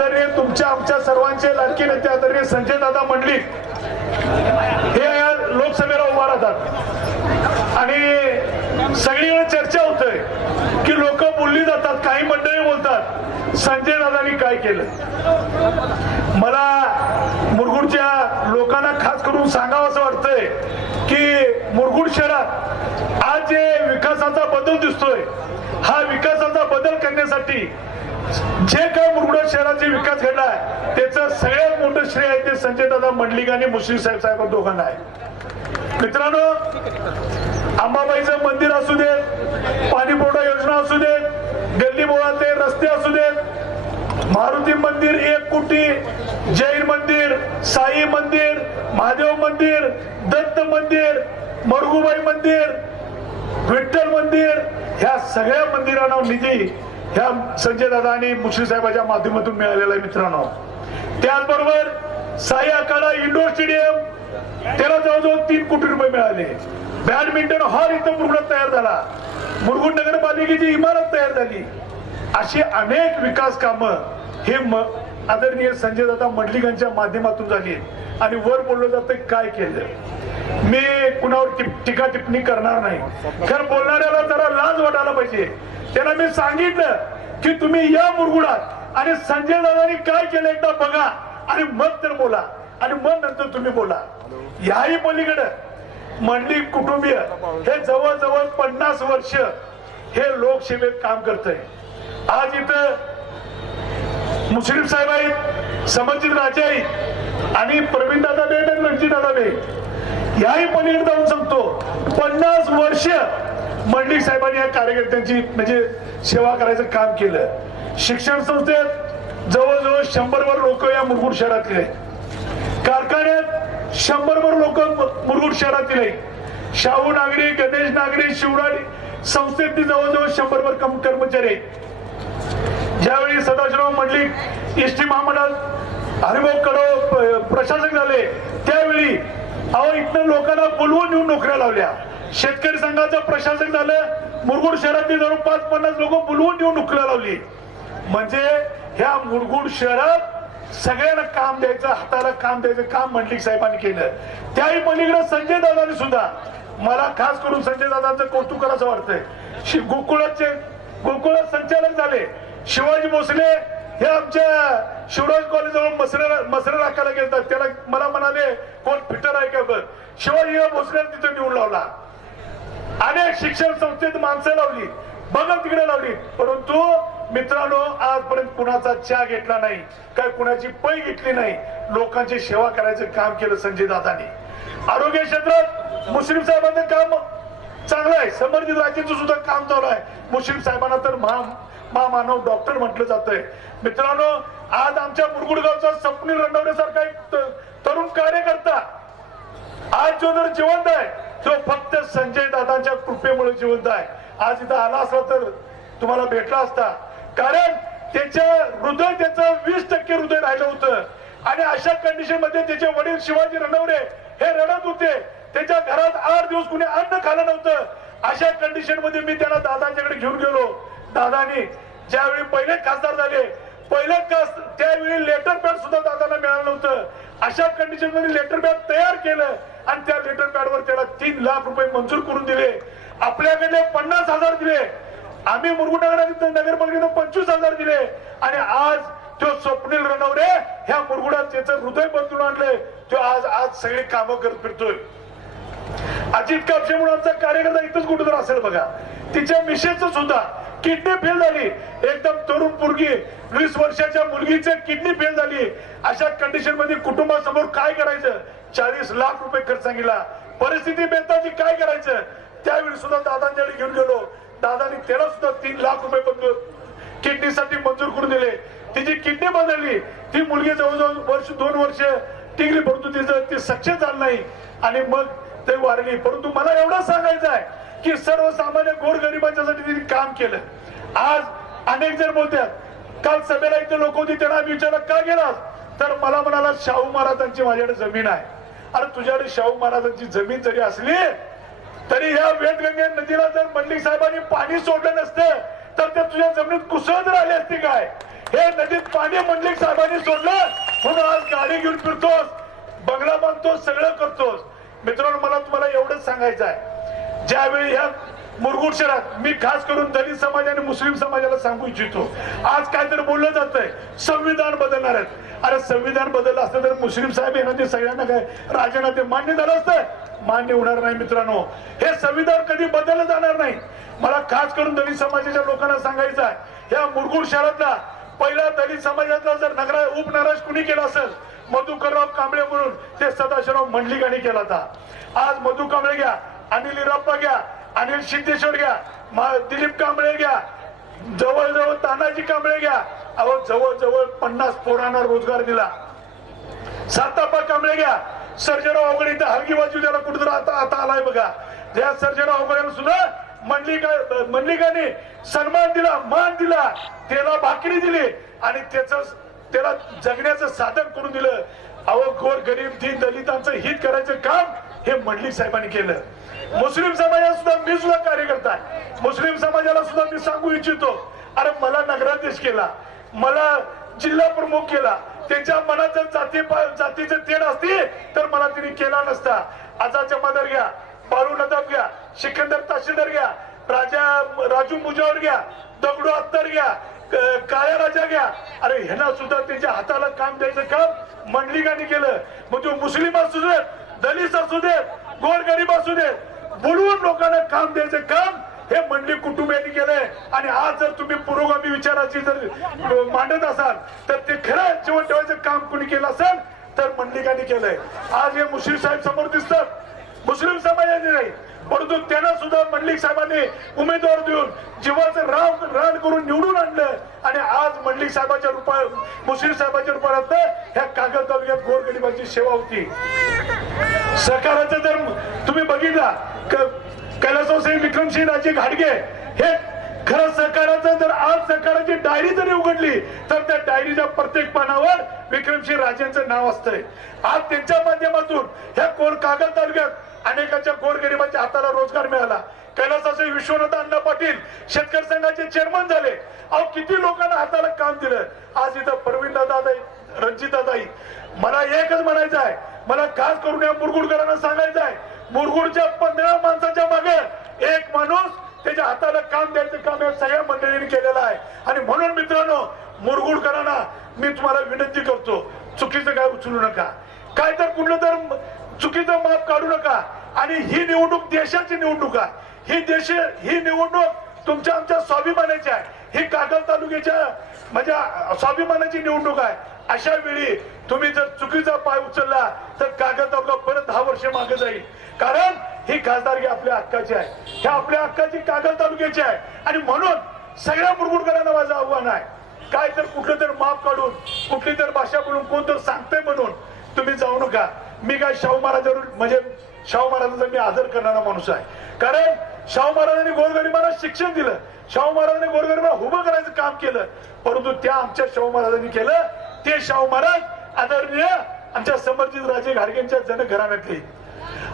आदरणीय तुमच्या आमच्या सर्वांचे लाडके नेते आदरणीय संजय दादा मंडलिक हे या लोकसभेला उभा राहतात. आणि सगळीकडे चर्चा होतोय की लोक बोलली जातात काही मंडळी बोलतात. संजय दादांनी काय केलं? मला मुरगुडच्या लोकांना खास करून सांगावं असं वाटतंय की मुरगुड शहरात आज जे विकासाचा बदल दिसतोय हा विकासाचा बदल करण्यासाठी जे काय मुरगुड शहराचे विकास घडलाय त्याचं सगळ्यात मोठं श्रेय आहे ते संजय दादा मंडलिक आणि मुश्रीफ साहेब साहेब दोघांना आहे. मित्रांनो अंबाबाईचं मंदिर असू दे पाणी पुरवठा योजना असू दे गल्ली बोळातले रस्ते असू देत मारुती मंदिर एक कुटी जैन मंदिर साई मंदिर महादेव मंदिर दत्त मंदिर मरगुबाई मंदिर विठ्ठल मंदिर ह्या सगळ्या मंदिरांना निधी ह्या संजय दादा आणि मुश्री साहेबाच्या माध्यमातून मिळालेला आहे मित्रांनो. त्याचबरोबर साई अकाडा इंडोर स्टेडियम त्याला जवळजवळ तीन कोटी रुपये मिळाले. बॅडमिंटन हॉल इथं पूर्ण तयार झाला. मुरगुड नगरपालिकेची इमारत तयार झाली. अशी अनेक विकास कामं हे आदरणीय संजय दादा मंडलिकांच्या माध्यमातून झाली. आणि वर बोललं जातं काय केलं. मी कुणावर टिप- टीका टिप्पणी करणार नाही. खरं बोलणाऱ्याला जरा लाज वाटायला पाहिजे. त्यांना मी सांगितलं की तुम्ही या मुरगुडात आणि संजय दादानी काय केलं एकदा बघा आणि मग तर बोला. आणि मग नंतर तुम्ही बोला. याही पलीकडं मंडली कुटुंबीय हे जवळजवळ पन्नास वर्ष हे लोकसेवेत काम करतंय. आज इथं मुश्रीफ साहेब आहेत समर्जित राजे आहेत आणि प्रवीण दादा बेट आणि रणजित दादा बेट याही पलीकडे जाऊन सांगतो पन्नास वर्ष मंडळी साहेबांनी या कार्यकर्त्यांची म्हणजे सेवा करायचं काम केलं. शिक्षण संस्थेत जवळजवळ शंभरवर लोक या मुरगुड शहरातले आहेत. कारखान्यात शंभरवर लोक मुरगुड शहरातील आहेत. शाहू नागरी गणेश नागरी शिवराडी संस्थेतली जवळजवळ शंभरवर कम कर्मचारी आहेत. ज्यावेळी सदाशिवराव मंडलिक एस टी हरिभाऊ कडो प्रशासक झाले त्यावेळी अहो इथनं लोकांना बोलवून येऊन नोकऱ्या लावल्या. शेतकरी संघाचं प्रशासक झालं मुरगुड शहरातील जवळ पाच पन्नास लोक बोलवून येऊन नोकऱ्या लावली. म्हणजे ह्या मुरगुड शहरात सगळ्यांना काम द्यायचं हाताला काम द्यायचं काम मंडलिक साहेबांनी केलं. त्याही पलीकडे संजय दादांनी सुद्धा. मला खास करून संजय दादांचं कौतुक करायचं वाटतंय. गोकुळाचे गोकुळात संचालक झाले. शिवाजी भोसले हे आमच्या शिवराज कॉलेज जवळ मसरे मसरे राखायला गेलतात. त्याला मला म्हणाले कोण फिटर आहे का बघ? शिवाजी भोसले तिथं निवडून लावला. अनेक शिक्षण संस्थेत माणसं लावली. बघा तिकडे लावली. परंतु मित्रांनो आजपर्यंत कुणाचा चहा घेतला नाही. काय कुणाची पै घेतली नाही. लोकांची सेवा करायचं काम केलं संजय दादानी. आरोग्य क्षेत्रात मुस्लिम साहेबांचं काम चांगलं आहे. समर्जित राज्याचं सुद्धा काम चालू आहे. मुस्लिम साहेबांना तर महा महामानव डॉक्टर म्हटलं जातंय. मित्रांनो आज आमच्या मुरगुडगावचा स्वप्नील रणवण्यासारखा एक तरुण कार्यकर्ता आज जो जर जिवंत आहे तो फक्त संजय दादांच्या कृपेमुळे जिवंत आहे. आज इथं आला असला तर तुम्हाला भेटला असता. कारण त्याच्या हृदय त्याचं वीस टक्के हृदय राहिलं होतं. आणि अशा कंडिशनमध्ये त्याचे वडील शिवाजी रणवरे हे रडत होते. त्याच्या घरात आठ दिवस कुणी अन्न खाल्लं नव्हतं. अशा कंडिशनमध्ये मी त्यांना दादांच्याकडे घेऊन गेलो. दादानी ज्यावेळी पहिले खासदार झाले पहिले त्यावेळी लेटर पॅड सुद्धा दादांना मिळालं नव्हतं. अशा कंडिशनमध्ये लेटर पॅड तयार केलं. आणि त्या लेटर पॅडवर त्याला तीन लाख रुपये मंजूर करून दिले. आपल्याकडे पन्नास हजार दिले. आम्ही मुरगुडा नगरपालिकेनं पंचवीस हजार दिले. आणि आज तो स्वप्नील रणवरे ह्या मुरगुडात त्याचं हृदय बदलून आणलंय. तो आज आज सगळी कामं करत फिरतोय. अजित कापशे म्हणून आमचा कार्यकर्ता इथंच कुठं असेल बघा. तिच्या मिशेच सुद्धा किडनी फेल झाली. एकदम तरुण मुलगी वीस वर्षाच्या मुलगीचे किडनी फेल झाली. अशा कंडिशनमध्ये कुटुंबासमोर काय करायचं? चाळीस लाख रुपये खर्च सांगितला. परिस्थिती बेताची काय करायचं? त्यावेळी सुद्धा दादांच्याकडे घेऊन गेलो. दादानी त्याला सुद्धा तीन लाख रुपये मंजूर किडनीसाठी मंजूर करून दिले. तिची किडनी बदलली ती मुलगी जवळजवळ वर्ष दोन वर्ष टिकली परंतु तिचं ती सक्षम झालं नाही. आणि मग ते वारली. परंतु मला एवढं सांगायचं आहे की सर्वसामान्य गोरगरिबांच्यासाठी तिने काम केलं. आज अनेक जण बोलतात काल सभेला इथे लोक होती त्यांना विचारलं का गेलास? तर मला म्हणाला शाहू महाराजांची माझ्याकडे जमीन आहे. अरे तुझ्याकडे शाहू महाराजांची जमीन जरी असली तरी ह्या वेदगंगे नदीला जर मंडलिक साहेबांनी पाणी सोडलं नसतं तर ते तुझ्या जमिनीत कुसळत राहिली असती काय? हे नदीत पाणी मंडलिक साहेबांनी सोडलं म्हणून आज गाडी घेऊन फिरतोस बंगला बांधतोस सगळं करतोस. मित्रांनो मला तुम्हाला एवढंच सांगायचं आहे. ज्यावेळी ह्या मुरगुड शहरात मी खास करून दलित समाज आणि मुस्लिम समाजाला सांगू इच्छितो. आज काहीतरी बोललं जातंय. संविधान बदलणार आहेत. अरे संविधान बदललं असतं तर मुस्लिम साहेब येणार ते सगळ्यांना काय राजांना ते मान्य झालं असतं? मान्य होणार नाही मित्रांनो. हे संविधान कधी बदललं जाणार नाही. मला खास करून दलित समाजाच्या लोकांना सांगायचं आहे. या मुरगुड शहरातला पहिला दलित समाजातला जर नगरा उपनगराज कुणी केला असेल मधुकरराव कांबळे म्हणून ते सदाशिवराव मंडलिकांनी केला होता. आज मधु कांबळे घ्या अनिल इराप्पा घ्या अनिल सिद्धेश्वर घ्या. मा- दिलीप कांबळे घ्या. जवळजवळ तानाजी कांबळे घ्या. अहो जवळजवळ पन्नास पोरांना रोजगार दिला. सातापा कांबळे घ्या. सर्जराव अवघडे इथं हलगी बाजू त्याला कुठं आता आता आलाय बघा. त्या सर्जराव अवघड्याला सुद्धा मंडलिका मंडलिकाने सन्मान दिला मान दिला. त्याला भाकरी दिली आणि त्याच त्याला जगण्याचं साधन करून दिलं. अहो गोर गरीब दीन दलितांचं हित करायचं काम हे मंडलिक साहेबांनी केलं. मुस्लिम समाजात सुद्धा मी सुद्धा कार्यकर्ता आहे. मुस्लिम समाजाला सुद्धा मी सांगू इच्छितो. अरे मला नगराध्यक्ष केला मला जिल्हा प्रमुख केला त्यांच्या मनात जर जाती जातीचे तेढ असते तर मला तिने केला नसता. आजाच्या मदर घ्या बाळू नदाब घ्या सिकंदर तहसीलदार घ्या राजा राजू मुजावर घ्या दगडू अत्तर घ्या काळ्या राजा घ्या. अरे ह्यांना सुद्धा त्यांच्या हाताला काम द्यायचं काम मंडलिकांनी केलं. म्हणजे मुस्लिम असू देत दलित असू देत गोरगरीब असू देत बुडवून लोकांना काम द्यायचं काम हे मंडळी कुटुंबियांनी केलंय. आणि आज जर तुम्ही पुरोगामी विचाराची जर मांडत असाल तर ते खरं जेवण ठेवायचं काम कुणी केलं असेल तर मंडलिकांनी केलंय. आज हे मुश्रीफ साहेब समोर दिसतात. मुस्लिम समाजाने नाही परंतु त्यांना सुद्धा मंडलिक साहेबांनी उमेदवार देऊन जीवाचं राव रान करून निवडून आणलं. आणि आज मंडलिक साहेबाच्या रूपात मुस्लिम साहेबाच्या रूपात ह्या कागद तालुक्यात गोरगरिबांची सेवा होती. सरकाराचा जर तुम्ही बघितला क- कैलासवासी विक्रमसिंह राजे घाडगे हे खरं सरकाराचं जर आज सरकाराची डायरी जरी उघडली तर त्या डायरीच्या प्रत्येक पानावर विक्रमसिंह राजेंचं नाव असतंय. आज त्यांच्या माध्यमातून ह्या कोर कागद तालुक्यात अनेकांच्या गोरगरिबाच्या हाताला रोजगार मिळाला. कैलासाचे विश्वनाथ अण्णा पाटील शेतकरी संघाचे चेअरमन झाले. अहो किती लोकांना हाताला काम दिलं. आज इथं परवीन दादा रणजित ताई मला एकच म्हणायचं आहे. मला खास करून या मुरगुडकरांना सांगायचं आहे. मुरगुडच्या पंधरा माणसाच्या मागे एक माणूस त्याच्या हाताला काम द्यायचं काम या सगळ्या मंडळींनी केलेलं आहे. आणि म्हणून मित्रांनो मुरगुडकरांना मी तुम्हाला विनंती करतो चुकीचं काय उचलू नका. काय तर कुठलं तर चुकीचं माप काढू नका. आणि ही निवडणूक देशाची निवडणूक आहे. ही देश ही निवडणूक तुमच्या आमच्या स्वाभिमानाची आहे. ही कागल तालुक्याच्या म्हणजे स्वाभिमानाची निवडणूक आहे. अशा वेळी तुम्ही जर चुकीचा पाय उचलला तर कागद तालुका परत दहा वर्ष मागे जाईल. कारण ही खासदारकी आपल्या हक्काची आहे. ह्या आपल्या हक्काची कागद तालुक्याची आहे. आणि म्हणून सगळ्या मुरगुडकरांना माझं आव्हान आहे. काय तर कुठलं तर माप काढून कुठली तर भाषा बोलून कोण तर सांगतंय म्हणून तुम्ही जाऊ नका. मी काय शाहू महाराजांवर म्हणजे शाहू महाराजांचा मी आदर करणारा माणूस आहे. कारण शाहू महाराजांनी गोरगरिबांना शिक्षण दिलं. शाहू महाराजांनी गोरगरिबांना उभं करायचं काम केलं. परंतु त्या आमच्या शाहू महाराजांनी केलं ते शाहू महाराज आदरणीय आमच्या समर्जित राजे घाडगेंच्या जनघराण्यातले.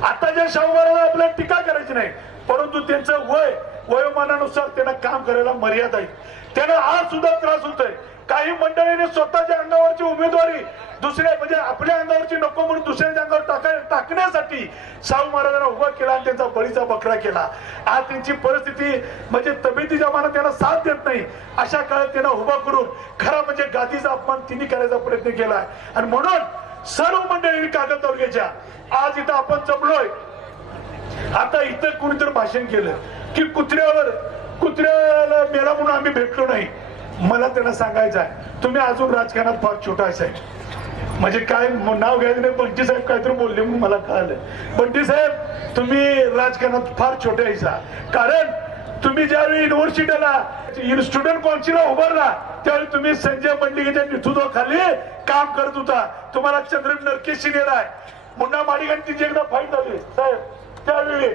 आता जे शाहू महाराज आपल्याला टीका करायची नाही परंतु त्यांचं वय वयोमानानुसार त्यांना काम करायला मर्यादा आहे. त्यांना आज सुद्धा त्रास होतोय. काही मंडळीने स्वतःच्या अंगावरची उमेदवारी दुसऱ्या म्हणजे आपल्या अंगावरची नको म्हणून दुसऱ्याच्या अंगावर टाकाय टाकण्यासाठी शाहू महाराजांना उभा केला आणि त्यांचा बळीचा बकरा केला. आज त्यांची परिस्थिती म्हणजे तब्येतीच्या मानात त्यांना साथ देत नाही. अशा काळात त्यांना उभा करून खरा म्हणजे गादीचा अपमान तिने करायचा प्रयत्न केला आणि म्हणून सर्व मंडळींनी कागद तालुक्याच्या आज इथं आपण जमलोय. आता इथं कुणीतरी भाषण केलं. की कुत्र्यावर कुत्र्याला मेला म्हणून आम्ही भेटलो नाही. मला त्यांना सांगायचं आहे तुम्ही अजून राजकारणात फार छोटा आहे म्हणजे काय नाव घ्यायचं नाही बंटी साहेब काहीतरी बोलले म्हणून मला कळालं. बंटी साहेब तुम्ही राजकारणात फार छोटे आहेसा कारण तुम्ही ज्यावेळी युनिव्हर्सिटीला स्टुडंट कौन्सिलला उभारला त्यावेळी तुम्ही संजय पंडिकेच्या नेतृत्वाखाली काम करत होता. तुम्हाला चंद्र नरकेशी सिनियर आहे. मुन्ना माडिकांची जी एकदा फाईट झाली साहेब त्यावेळी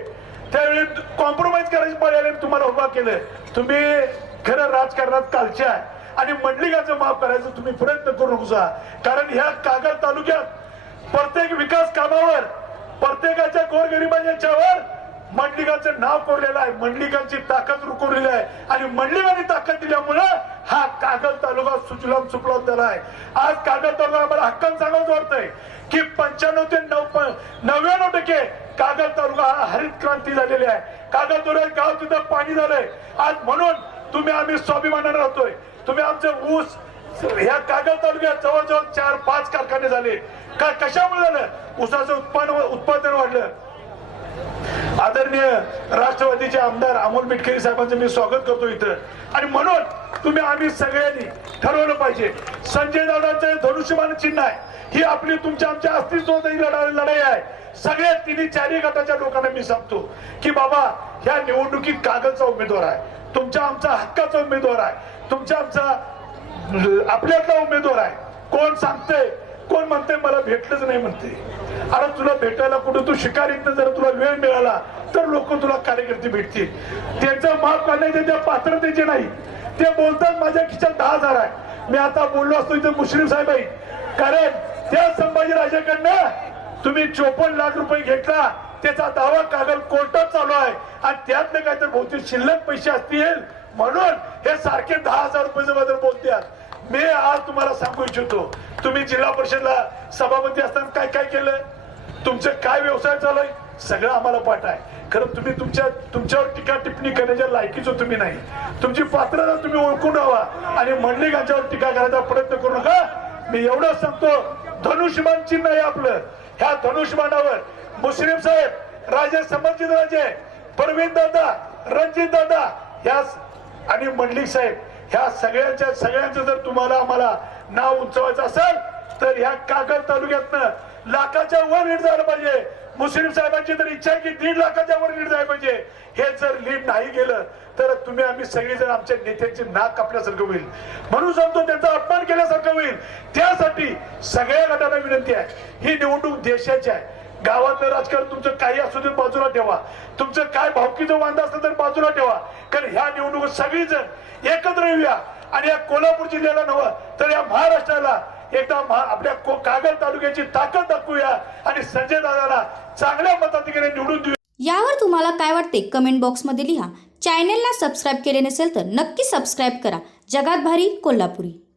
त्यावेळी कॉम्प्रोमाइज करायची पर्यायाने तुम्हाला उभा केलं तुम्ही खरं राजकारणात कालच्या आहे. आणि मंडलिकाचं माफ करायचं तुम्ही प्रयत्न करू नका कारण ह्या कागद तालुक्यात प्रत्येक विकास कामावर प्रत्येकाच्या गोरगरिबांच्यावर मंडलिकाचं नाव कोरलेलं आहे. मंडलिकांची ताकद रुकवलेली आहे. आणि मंडलिकांनी ताकद दिल्यामुळं हा कागद तालुका सुचलाम सुपलाम झाला आहे. आज कागद तालुका आम्हाला हक्कान सांगायचं वाटतंय की पंच्याण्णव ते नव्याण्णव टक्के कागद तालुका हा हरित क्रांती झालेली आहे. कागद तालुका गाव तिथं पाणी झालंय. आज म्हणून तुम्ही आम्ही स्वाभिमानाने राहतोय. तुम्ही आमचं ऊस ह्या कागद तालुक्यात जवळजवळ चार पाच कारखाने झाले. का कशामुळे झालं? ऊसाचं उत्पन्न उत्पादन वाढलं. आदरणीय राष्ट्रवादीचे आमदार अमोल मिटकरी साहेबांचं मी स्वागत करतो इथं. आणि म्हणून तुम्ही आम्ही सगळ्यांनी ठरवलं पाहिजे. संजय दादाचं धनुष्यमान चिन्ह आहे. ही आपली तुमच्या आमच्या अस्तित्वातही लढा लढाई आहे. सगळ्या तिन्ही चारही गटाच्या लोकांना मी सांगतो की बाबा ह्या निवडणुकीत कागदचा उमेदवार आहे. तुमच्या आमचा हक्काचा उमेदवार आहे. तुमच्या आमचा आपल्यातला उमेदवार आहे. कोण सांगतंय? कोण म्हणते मला भेटलंच नाही म्हणते. अरे तुला भेटायला कुठं? तू शिकारीत जर तुला वेळ मिळाला तर लोक तुला कार्यकर्ते भेटतील. त्यांचं माप करण्याचे त्या पात्रतेचे नाही. ते बोलतात माझ्या खिशात दहा हजार आहे. मी आता बोललो असतो इथे मुश्रीफ साहेब आहे कारण त्या संभाजी राजाकडनं तुम्ही चोपन्न लाख रुपये घेतला. त्याचा दावा कागद कोर्टात चालू आहे. आणि त्यातले काहीतरी बहुतेक शिल्लक पैसे असतील. म्हणून हे सारखे दहा हजार रुपये बोलतात. मी आज तुम्हाला सांगू इच्छितो तुम्ही जिल्हा परिषदला सभापती असताना काय काय केलं? तुमचं काय व्यवसाय चालू आहे? सगळं आम्हाला पाठ आहे. खरं तुम्ही तुमच्या तुमच्यावर टीका टिप्पणी करण्याच्या लायकीचं तुम्ही नाही. तुमची पात्रता तुम्ही ओळखून राहा आणि मंडलिकांच्यावर टीका करायचा प्रयत्न करू नका. मी एवढं सांगतो धनुष्यमान चिन्ह आहे आपलं. ह्या धनुष्यमानावर मुस्लिम साहेब राजे संबंधित राजे परवीन दादा रणजित दादा ह्या आणि मंडलिक साहेब ह्या सगळ्यांच्या सगळ्यांचं जर तुम्हाला आम्हाला नाव उंचवायचं असेल तर ह्या कागद तालुक्यातनं लाखाच्या वर लीड झालं पाहिजे. मुस्लिम साहेबांची तर इच्छा आहे की दीड लाखाच्या वर लीड जायला पाहिजे. हे जर लीड नाही गेलं तर तुम्ही आम्ही सगळेजण आमच्या नेत्यांची नाक कापल्यासारखं होईल. म्हणून सांगतो त्यांचा अपमान केल्यासारखं होईल. त्यासाठी सगळ्या गटांना विनंती आहे. ही निवडणूक देशाची आहे. गावातलं राजकारण तुमचं काही असू दे बाजूला ठेवा. तुमचं काय भावकीचं वांदा असलं तर बाजूला ठेवा. कारण ह्या निवडणुकीत सगळीजण एकत्र येऊया. आणि या कोल्हापूर जिल्ह्याला नव्हं तर या महाराष्ट्राला एकदा महा- आपल्या कागद तालुक्याची ताकद दाखवूया. आणि संजय दादाला चांगल्या मताधिकाने निवडून देऊ. यावर तुम्हाला काय वाटते कमेंट बॉक्समध्ये लिहा. चॅनेलला सबस्क्राईब केले नसेल तर नक्की सबस्क्राईब करा. जगात भारी कोल्हापुरी.